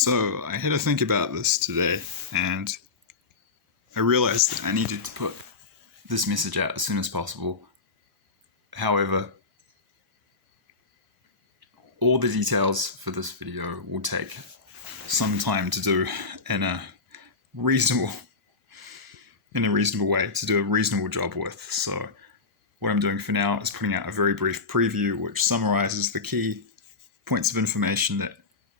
So I had to think about this today, and I realized that I needed to put this message out as soon as possible. However, all the details for this video will take some time to do in a reasonable way, to do a reasonable job with. So what I'm doing for now is putting out a very brief preview which summarizes the key points of information that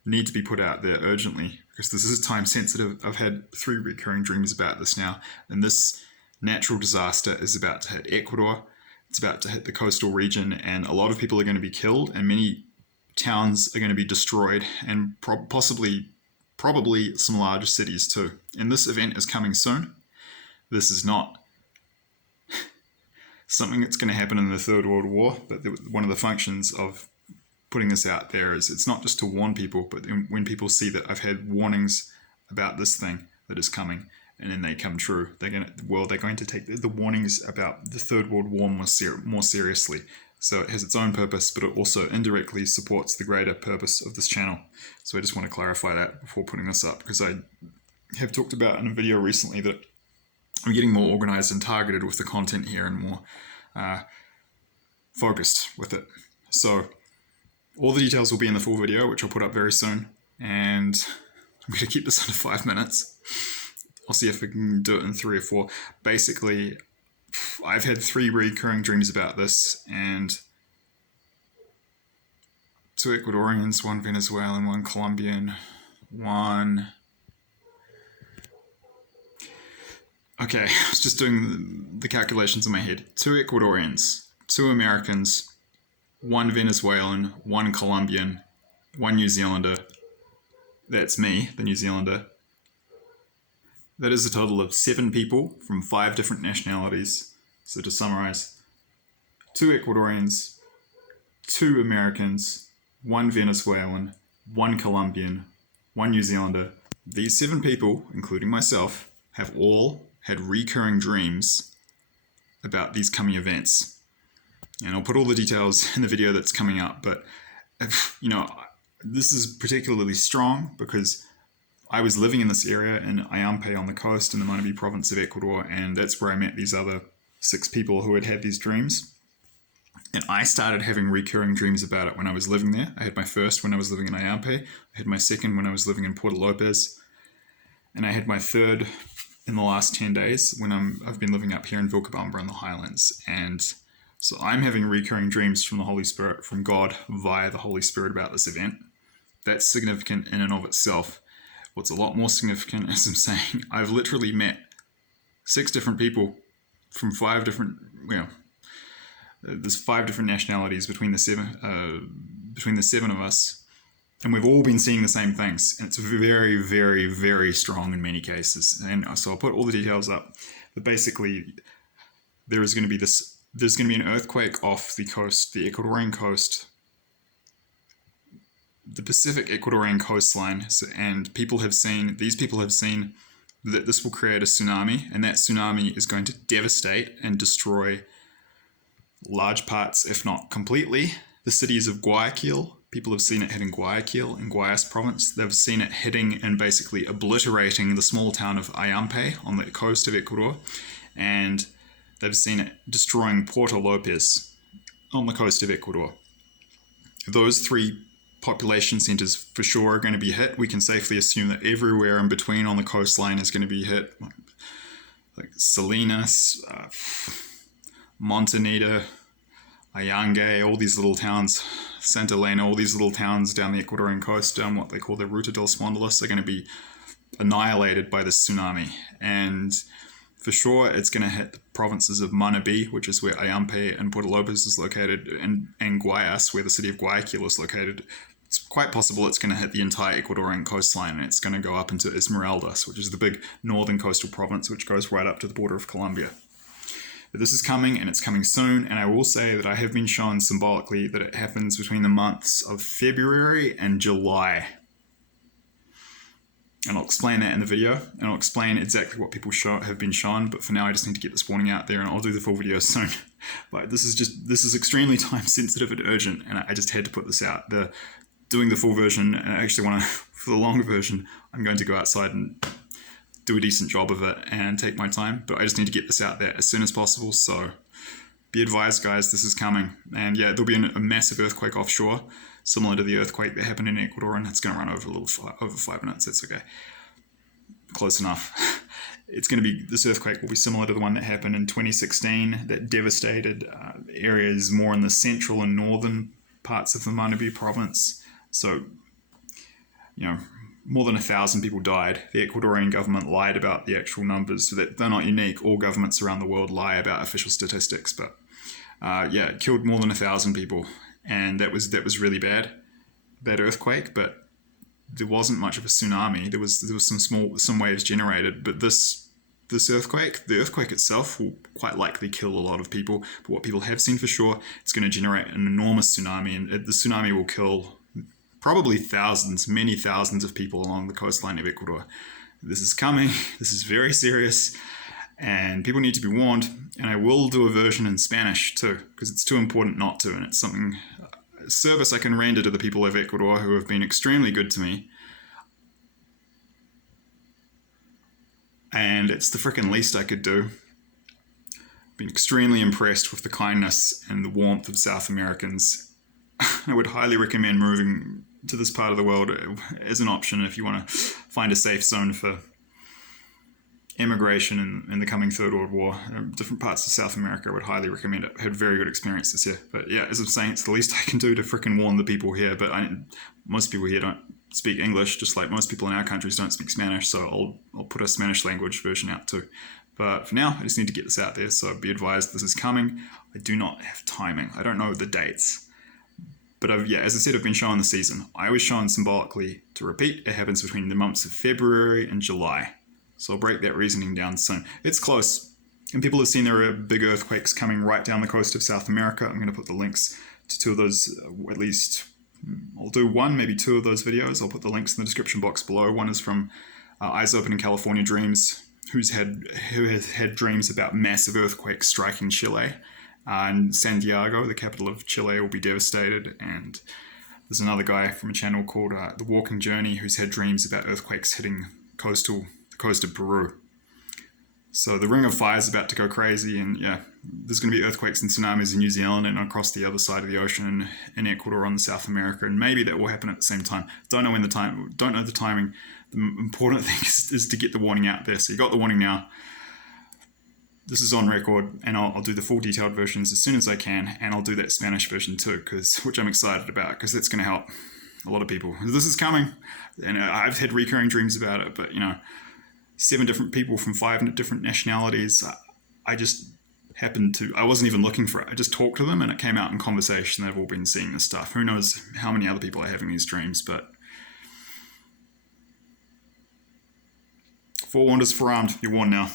need to be put out there urgently, because this is time sensitive. I've had 3 recurring dreams about this now, and this natural disaster is about to hit Ecuador. It's about to hit the coastal region, and a lot of people are going to be killed, and many towns are going to be destroyed, and probably some large cities too. And this event is coming soon. This is not something that's going to happen in the Third World War, but one of the functions of putting this out there is it's not just to warn people, but when people see that I've had warnings about this thing that is coming, and then they come true, they're going to take the warnings about the Third World War more seriously. So it has its own purpose, but it also indirectly supports the greater purpose of this channel. So I just want to clarify that before putting this up, because I have talked about in a video recently that I'm getting more organized and targeted with the content here, and more focused with it. So all the details will be in the full video, which I'll put up very soon, and I'm going to keep this under 5 minutes. I'll see if I can do it in 3 or 4. Basically, I've had 3 recurring dreams about this, and 2 Ecuadorians, 1 Venezuelan, 1 Colombian, 1... Okay, I was just doing the calculations in my head. 2 Ecuadorians, 2 Americans, 1 Venezuelan, 1 Colombian, 1 New Zealander. That's me, the New Zealander. That is a total of 7 people from 5 different nationalities. So to summarize, 2 Ecuadorians, 2 Americans, 1 Venezuelan, 1 Colombian, 1 New Zealander. These 7 people, including myself, have all had recurring dreams about these coming events. And I'll put all the details in the video that's coming up, but this is particularly strong because I was living in this area in Ayampe on the coast in the Manabi province of Ecuador, and that's where I met these other 6 people who had had these dreams. And I started having recurring dreams about it when I was living there. I had my first when I was living in Ayampe, I had my second when I was living in Puerto Lopez, and I had my third in the last 10 days when I've been living up here in Vilcabamba in the Highlands. And so I'm having recurring dreams from the Holy Spirit, from God via the Holy Spirit about this event. That's significant in and of itself. What's a lot more significant, as I'm saying, I've literally met 6 different people from 5 different, there's 5 different nationalities between the 7 of us, and we've all been seeing the same things, and it's very, very, very strong in many cases. And so I'll put all the details up, but basically there's going to be an earthquake off the coast, the Ecuadorian coast, the Pacific Ecuadorian coastline, and these people have seen that this will create a tsunami, and that tsunami is going to devastate and destroy large parts, if not completely, the cities of Guayaquil. People have seen it hitting Guayaquil in Guayas province. They've seen it hitting and basically obliterating the small town of Ayampe on the coast of Ecuador, and they've seen it destroying Puerto Lopez on the coast of Ecuador. Those 3 population centers for sure are going to be hit. We can safely assume that everywhere in between on the coastline is going to be hit, like Salinas, Montanita, Ayangue, all these little towns, Santa Elena, all these little towns down the Ecuadorian coast, down what they call the Ruta del Spondolis, are going to be annihilated by this tsunami. And for sure, it's going to hit the provinces of Manabi, which is where Ayampe and Puerto Lopez is located, and Guayas, where the city of Guayaquil is located. It's quite possible it's going to hit the entire Ecuadorian coastline, and it's going to go up into Esmeraldas, which is the big northern coastal province, which goes right up to the border of Colombia. But this is coming, and it's coming soon, and I will say that I have been shown symbolically that it happens between the months of February and July. And I'll explain that in the video, and I'll explain exactly what people have been shown, but for now I just need to get this warning out there, and I'll do the full video soon. But this is extremely time sensitive and urgent, and I just had to put this out. doing the full version, and I actually want to, for the longer version, I'm going to go outside and do a decent job of it and take my time. But I just need to get this out there as soon as possible. So be advised, guys, this is coming. And yeah, there'll be a massive earthquake offshore, similar to the earthquake that happened in Ecuador, and it's going to run over over 5 minutes. That's okay. Close enough. This earthquake will be similar to the one that happened in 2016 that devastated areas more in the central and northern parts of the Manabí province. So, more than 1,000 people died. The Ecuadorian government lied about the actual numbers, so that they're not unique. All governments around the world lie about official statistics, but it killed more than 1,000 people, and that was really bad, that earthquake. But there wasn't much of a tsunami. There was some waves generated, but this earthquake, the earthquake itself, will quite likely kill a lot of people. But what people have seen for sure, it's going to generate an enormous tsunami, and the tsunami will kill probably many thousands of people along the coastline of Ecuador. This is coming. This is very serious, and people need to be warned. And I will do a version in Spanish too, because it's too important not to, and it's a service I can render to the people of Ecuador who have been extremely good to me. And it's the freaking least I could do. I've been extremely impressed with the kindness and the warmth of South Americans. I would highly recommend moving to this part of the world as an option if you want to find a safe zone for immigration in the coming Third World War. Different parts of South America, I would highly recommend it. I had very good experiences here. But yeah, as I'm saying, it's the least I can do to freaking warn the people here. But most people here don't speak English, just like most people in our countries don't speak Spanish. So I'll put a Spanish language version out too. But for now, I just need to get this out there. So be advised, this is coming. I do not have timing. I don't know the dates. But as I said, I've been shown the season. I was shown symbolically to repeat. It happens between the months of February and July. So I'll break that reasoning down soon. It's close. And people have seen there are big earthquakes coming right down the coast of South America. I'm going to put the links to two of those, at least. I'll do one, maybe two of those videos. I'll put the links in the description box below. One is from Eyes Open in California Dreams, who has had dreams about massive earthquakes striking Chile. And Santiago, the capital of Chile, will be devastated. And there's another guy from a channel called The Walking Journey who's had dreams about earthquakes hitting the coast of Peru. So the Ring of Fire is about to go crazy, and there's going to be earthquakes and tsunamis in New Zealand and across the other side of the ocean in Ecuador on South America, and maybe that will happen at the same time. Don't know the timing. The important thing is to get the warning out there. So you got the warning now. This is on record, and I'll do the full detailed versions as soon as I can, and I'll do that Spanish version too, which I'm excited about, because that's going to help a lot of people. This is coming, and I've had recurring dreams about it, but 7 different people from 5 different nationalities. I just I wasn't even looking for it. I just talked to them, and it came out in conversation. They've all been seeing this stuff. Who knows how many other people are having these dreams, but forewarned is forearmed. You're warned now.